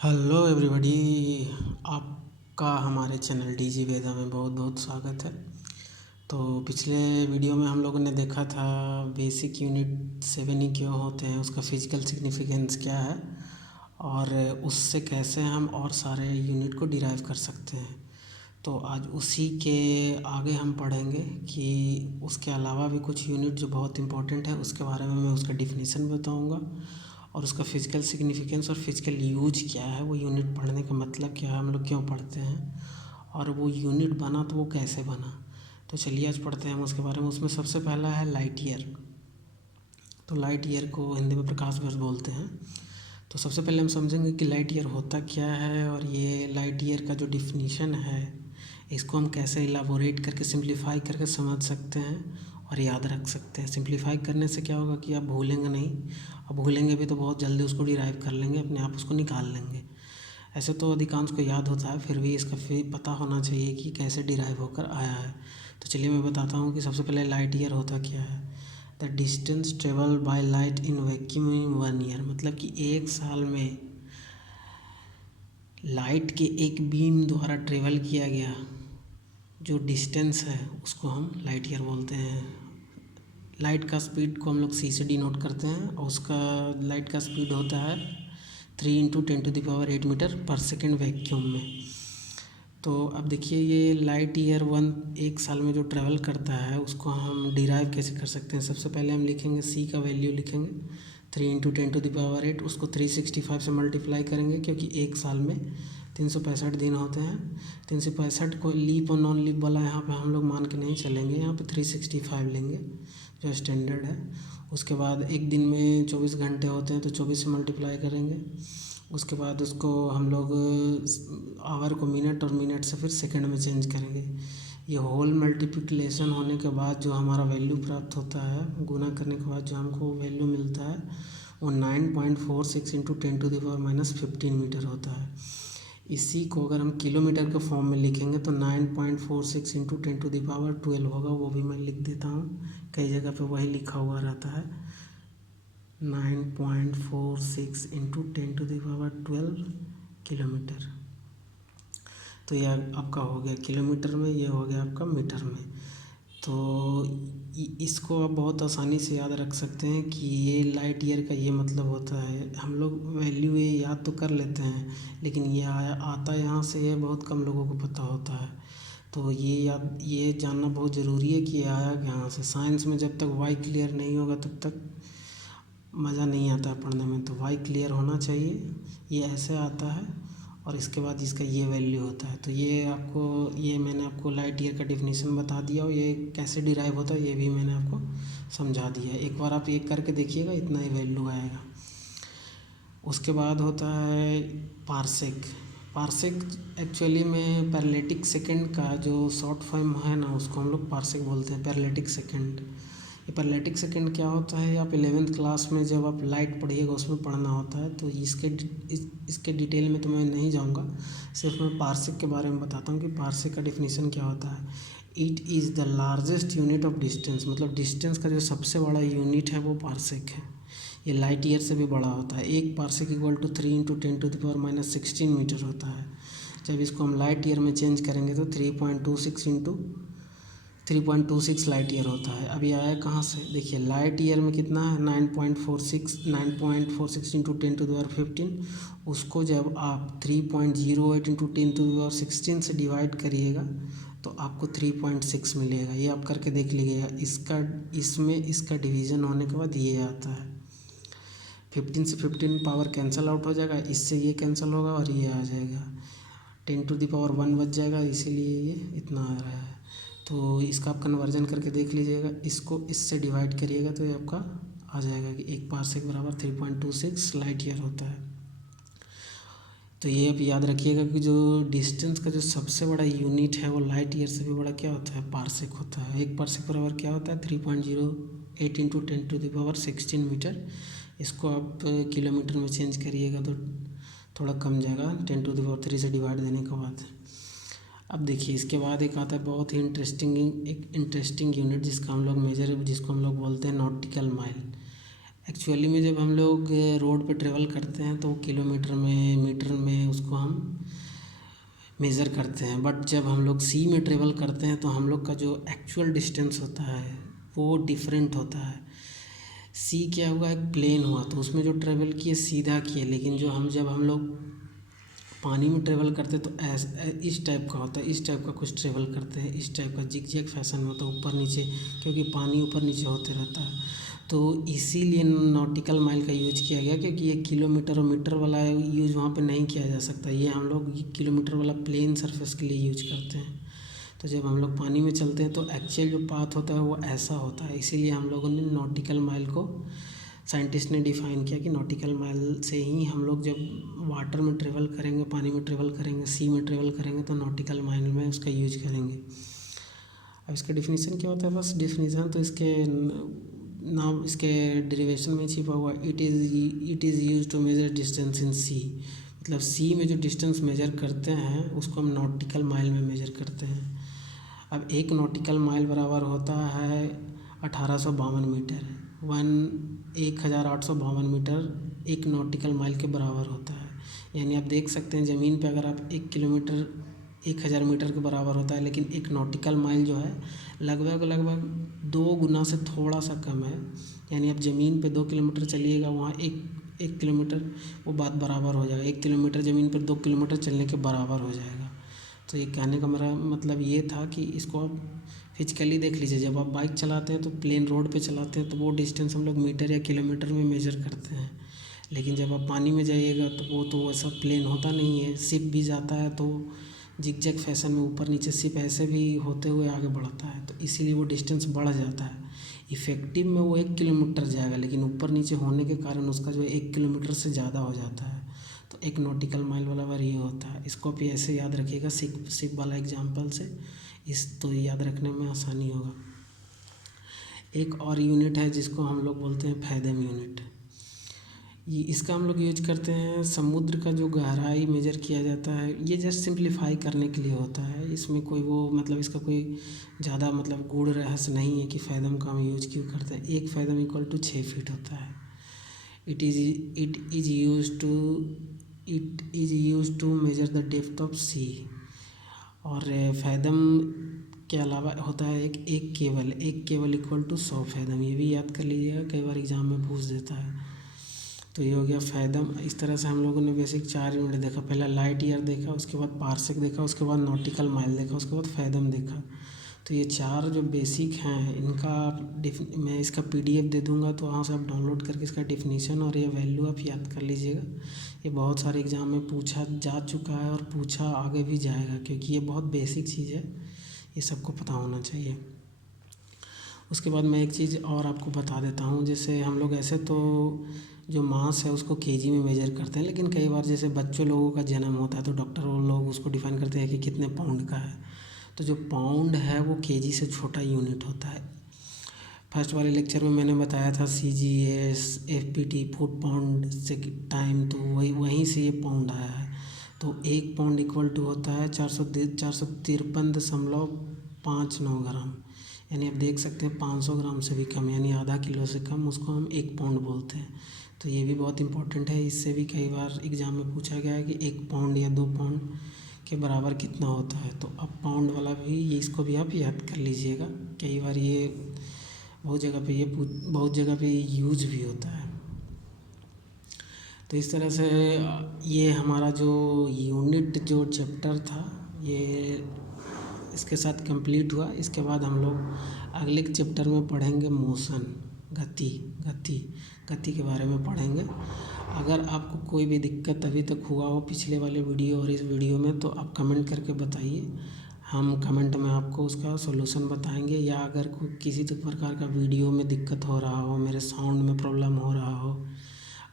Hello everybody. आपका हमारे channel DG वेदा में बहुत बहुत स्वागत है। तो पिछले वीडियो में हम लोगों ने देखा था बेसिक यूनिट 7 ही क्यों होते हैं, उसका फिजिकल सिग्निफिकेंस क्या है और उससे कैसे हम और सारे यूनिट को डिराइव कर सकते हैं। तो आज उसी के आगे हम पढ़ेंगे कि उसके अलावा भी कुछ यूनिट जो बहुत इम्पोर्टेंट है उसके बारे में मैं उसका डिफिनीसन बताऊंगा और उसका फ़िज़िकल सिग्निफिकेंस और फिज़िकल यूज क्या है, वो यूनिट पढ़ने का मतलब क्या है, हम लोग क्यों पढ़ते हैं और वो यूनिट बना तो वो कैसे बना। तो चलिए आज पढ़ते हैं हम उसके बारे में। उसमें सबसे पहला है लाइट ईयर। तो लाइट ईयर को हिंदी में प्रकाश वर्ष बोलते हैं। तो सबसे पहले हम समझेंगे कि लाइट ईयर होता क्या है और ये लाइट ईयर का जो डिफिनीशन है इसको हम कैसे इलाबोरेट करके सिंप्लीफाई करके समझ सकते हैं और याद रख सकते हैं। सिंप्लीफाई करने से क्या होगा कि आप भूलेंगे नहीं, अब भूलेंगे भी तो बहुत जल्दी उसको डिराइव कर लेंगे, अपने आप उसको निकाल लेंगे। ऐसे तो अधिकांश को याद होता है, फिर भी इसका फिर पता होना चाहिए कि कैसे डिराइव होकर आया है। तो चलिए मैं बताता हूँ कि सबसे पहले लाइट ईयर होता क्या है। The distance travel by light in vacuum in 1 year, मतलब कि एक साल में लाइट के एक बीम द्वारा ट्रेवल किया गया जो डिस्टेंस है उसको हम लाइट ईयर बोलते हैं। लाइट का स्पीड को हम लोग सी से डिनोट करते हैं और उसका लाइट का स्पीड होता है 3 × 10⁸ मीटर पर सेकेंड वैक्यूम में। तो अब देखिए ये लाइट ईयर 1 एक साल में जो ट्रैवल करता है उसको हम डिराइव कैसे कर सकते हैं। सबसे पहले हम लिखेंगे सी का वैल्यू लिखेंगे 3 × 10⁸, उसको 365 से मल्टीप्लाई करेंगे क्योंकि एक साल में 365 दिन होते हैं। 365 को लीप और नॉन लीप वाला यहाँ पे हम लोग मान के नहीं चलेंगे, यहाँ पे 365 लेंगे जो स्टैंडर्ड है। उसके बाद एक दिन में 24 घंटे होते हैं तो 24 से मल्टीप्लाई करेंगे। उसके बाद उसको हम लोग आवर को मिनट और मिनट से फिर सेकंड में चेंज करेंगे। ये होल मल्टीप्लिकेशन होने के बाद जो हमारा वैल्यू प्राप्त होता है, गुना करने के बाद जो हमको वैल्यू मिलता है वो 9.46 × 10⁻15 मीटर होता है। इसी को अगर हम किलोमीटर के फॉर्म में लिखेंगे तो 9.46 × 10⁻12 होगा। वो भी मैं लिख देता हूँ, कई जगह पे वही लिखा हुआ रहता है 9.46 × 10⁻12 किलोमीटर। तो यह आपका हो गया किलोमीटर में, ये हो गया आपका मीटर में। तो इसको आप बहुत आसानी से याद रख सकते हैं कि ये लाइट ईयर का ये मतलब होता है। हम लोग वैल्यू ये याद तो कर लेते हैं लेकिन ये आता यहाँ से ये बहुत कम लोगों को पता होता है। तो ये जानना बहुत ज़रूरी है कि ये आया कहाँ से। साइंस में जब तक वाई क्लियर नहीं होगा तब तक मज़ा नहीं आता है पढ़ने में। तो वाई क्लियर होना चाहिए, ये ऐसे आता है और इसके बाद इसका ये वैल्यू होता है। तो ये मैंने आपको लाइट ईयर का डिफिनीसन बता दिया और ये कैसे डिराइव होता है ये भी मैंने आपको समझा दिया। एक बार आप ये करके देखिएगा, इतना ही वैल्यू आएगा। उसके बाद होता है पारसेक। पारसेक एक्चुअली में पैरेलैटिक सेकंड का जो शॉर्ट फॉर्म है ना, उसको हम लोग पारसेक बोलते हैं, पैरेलैटिक सेकंड। ये पैरेलैटिक सेकंड क्या होता है, आप 11th क्लास में जब आप लाइट पढ़िएगा उसमें पढ़ना होता है। तो इसके डिटेल में तो मैं नहीं जाऊँगा, सिर्फ मैं पारसेक के बारे में बताता हूँ कि पारसेक का डिफिनीसन क्या होता है। It is the largest unit of distance, मतलब डिस्टेंस का जो सबसे बड़ा यूनिट है वो पारसेक है। ये लाइट ईयर से भी बड़ा होता है। एक पारसेक इक्वल टू 3 × 10⁻16 मीटर होता है। जब इसको हम लाइट ईयर में चेंज करेंगे तो 3.26 लाइट ईयर होता है। अब ये आया कहाँ से, देखिए लाइट ईयर में कितना है 9.46 × 10⁻15। उसको जब आप 3.08 × 10⁻16 से डिवाइड करिएगा तो आपको 3.6 मिलेगा। ये आप करके देख लीजिएगा। इसका डिवीज़न होने के बाद ये आता है। 15 से 15 पावर कैंसिल आउट हो जाएगा, इससे ये कैंसिल होगा और ये आ जाएगा, 10⁻1 बच जाएगा, इसीलिए ये इतना आ रहा है। तो इसका आप कन्वर्जन करके देख लीजिएगा, इसको इससे डिवाइड करिएगा तो ये आपका आ जाएगा कि एक पारसेक बराबर 3.26 लाइट ईयर होता है। तो ये आप याद रखिएगा कि जो डिस्टेंस का जो सबसे बड़ा यूनिट है वो लाइट ईयर से भी बड़ा क्या होता है, पारसेक होता है। एक पारसेक बराबर क्या होता है 3.08 × 10⁻16 मीटर। इसको आप किलोमीटर में चेंज करिएगा तो थोड़ा कम जाएगा 10⁻3 से डिवाइड देने के बाद। अब देखिए इसके बाद एक आता है बहुत ही इंटरेस्टिंग यूनिट जिसको हम लोग बोलते हैं नॉटिकल माइल। एक्चुअली में जब हम लोग रोड पे ट्रेवल करते हैं तो किलोमीटर में मीटर में उसको हम मेज़र करते हैं, बट जब हम लोग सी में ट्रेवल करते हैं तो हम लोग का जो एक्चुअल डिस्टेंस होता है वो डिफरेंट होता है। सी क्या हुआ, एक प्लेन हुआ तो उसमें जो ट्रेवल किए सीधा किए, लेकिन जब हम लोग पानी में ट्रेवल करते तो इस टाइप का होता है, इस टाइप का कुछ ट्रेवल करते हैं, इस टाइप का जिग जैग फैशन में होता है ऊपर नीचे, क्योंकि पानी ऊपर नीचे होते रहता है। तो इसीलिए नॉटिकल माइल का यूज किया गया, क्योंकि ये किलोमीटर और मीटर वाला यूज वहाँ पे नहीं किया जा सकता। ये हम लोग किलोमीटर वाला प्लेन सरफेस के लिए यूज करते हैं। तो जब हम लोग पानी में चलते हैं तो एक्चुअल जो पाथ होता है वो ऐसा होता है, इसीलिए हम लोगों ने नॉटिकल माइल को साइंटिस्ट ने डिफ़ाइन किया कि नॉटिकल माइल से ही हम लोग जब वाटर में ट्रेवल करेंगे, पानी में ट्रेवल करेंगे, सी में ट्रेवल करेंगे तो नॉटिकल माइल में उसका यूज करेंगे। अब इसका डिफिनीसन क्या होता है, बस डिफिनीसन तो इसके नाम, इसके डेरिवेशन में छिपा हुआ, it is use to measure distance in sea. मतलब सी में जो डिस्टेंस मेजर करते हैं उसको हम नॉटिकल माइल में मेजर करते हैं। अब एक नॉटिकल माइल बराबर होता है 1852 मीटर। 1852 मीटर एक नॉटिकल माइल के बराबर होता है। यानी आप देख सकते हैं ज़मीन पे अगर आप 1 किलोमीटर 1000 मीटर के बराबर होता है, लेकिन एक नॉटिकल माइल जो है लगभग 2 गुना से थोड़ा सा कम है। यानी आप ज़मीन पे 2 किलोमीटर चलिएगा, वहाँ एक किलोमीटर वो बात बराबर हो जाएगा। 1 किलोमीटर ज़मीन पर 2 किलोमीटर चलने के बराबर हो जाएगा। तो ये कहने का मेरा मतलब ये था कि इसको आप फिजिकली देख लीजिए। जब आप बाइक चलाते हैं तो प्लेन रोड पे चलाते हैं तो वो डिस्टेंस हम लोग मीटर या किलोमीटर में मेजर करते हैं, लेकिन जब आप पानी में जाइएगा तो वो तो वैसा प्लेन होता नहीं है। शिप भी जाता है तो जिगजैग फैशन में ऊपर नीचे शिप ऐसे भी होते हुए आगे बढ़ता है, तो इसीलिए वो डिस्टेंस बढ़ जाता है। इफ़ेक्टिव में वो 1 किलोमीटर जाएगा, लेकिन ऊपर नीचे होने के कारण उसका जो 1 किलोमीटर से ज़्यादा हो जाता है। तो एक नॉटिकल माइल वाला बार ये होता है। इसको भी ऐसे याद रखिएगा शिप वाला एग्जाम्पल से, तो याद रखने में आसानी होगा। एक और यूनिट है जिसको हम लोग बोलते हैं फैदम यूनिट। ये इसका हम लोग यूज करते हैं समुद्र का जो गहराई मेजर किया जाता है। ये जस्ट सिंप्लीफाई करने के लिए होता है, इसमें कोई वो मतलब इसका कोई ज़्यादा मतलब गूढ़ रहस्य नहीं है कि फैदम का हम यूज क्यों करते हैं। एक फैदम इक्वल टू 6 फीट होता है। It is use to measure the depth of sea. और फैदम के अलावा होता है एक केवल इक्वल टू 100 फैदम। ये भी याद कर लीजिएगा, कई बार एग्जाम में पूछ देता है। तो ये हो गया फैदम। इस तरह से हम लोगों ने बेसिक 4 यूनिट देखा। पहला लाइट ईयर देखा, उसके बाद पार्सेक देखा, उसके बाद नॉटिकल माइल देखा, उसके बाद फैदम देखा। तो ये 4 जो बेसिक हैं इनका मैं इसका PDF दे दूँगा, तो वहाँ से आप डाउनलोड करके इसका डिफिनीशन और ये वैल्यू आप याद कर लीजिएगा। ये बहुत सारे एग्ज़ाम में पूछा जा चुका है और पूछा आगे भी जाएगा, क्योंकि ये बहुत बेसिक चीज़ है, ये सबको पता होना चाहिए। उसके बाद मैं एक चीज़ और आपको बता देता हूँ। जैसे हम लोग ऐसे तो जो मास है उसको केजी में मेजर करते हैं, लेकिन कई बार जैसे बच्चों लोगों का जन्म होता है तो डॉक्टर वो लोग उसको डिफ़ाइन करते हैं कि कितने पाउंड का है। तो जो पाउंड है वो केजी से छोटा यूनिट होता है। फर्स्ट वाले लेक्चर में मैंने बताया था CGS FPT फुट पाउंड से टाइम, तो वहीं से ये पाउंड आया है। तो 1 पाउंड इक्वल टू होता है 453.59 ग्राम। यानी आप देख सकते हैं 500 ग्राम से भी कम, यानी आधा किलो से कम, उसको हम 1 पाउंड बोलते हैं। तो ये भी बहुत इंपॉर्टेंट है। इससे भी कई बार एग्ज़ाम में पूछा गया है कि 1 पाउंड या 2 पाउंड के बराबर कितना होता है। तो अब पाउंड वाला भी ये, इसको भी आप याद कर लीजिएगा। कई बार ये बहुत जगह पे यूज भी होता है। तो इस तरह से ये हमारा जो यूनिट जो चैप्टर था ये इसके साथ कंप्लीट हुआ। इसके बाद हम लोग अगले चैप्टर में पढ़ेंगे मोशन, गति के बारे में पढ़ेंगे। अगर आपको कोई भी दिक्कत अभी तक हुआ हो पिछले वाले वीडियो और इस वीडियो में, तो आप कमेंट करके बताइए। हम कमेंट में आपको उसका सॉल्यूशन बताएंगे। या अगर कोई किसी प्रकार का वीडियो में दिक्कत हो रहा हो, मेरे साउंड में प्रॉब्लम हो रहा हो,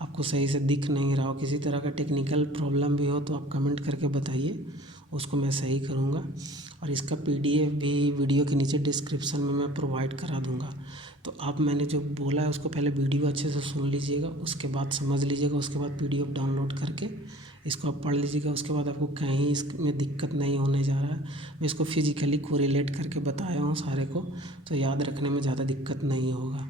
आपको सही से दिख नहीं रहा हो, किसी तरह का टेक्निकल प्रॉब्लम भी हो, तो आप कमेंट करके बताइए, उसको मैं सही करूँगा। और इसका PDF भी वीडियो के नीचे डिस्क्रिप्शन में मैं प्रोवाइड करा दूँगा। तो आप मैंने जो बोला है उसको पहले वीडियो अच्छे से सुन लीजिएगा, उसके बाद समझ लीजिएगा, उसके बाद PDF डाउनलोड करके इसको आप पढ़ लीजिएगा। उसके बाद आपको कहीं इसमें दिक्कत नहीं होने जा रहा है। मैं इसको फिजिकली कोरिलेट करके बताया हूँ सारे को, तो याद रखने में ज़्यादा दिक्कत नहीं होगा।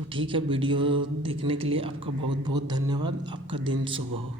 तो ठीक है, वीडियो देखने के लिए आपका बहुत बहुत धन्यवाद। आपका दिन शुभ हो।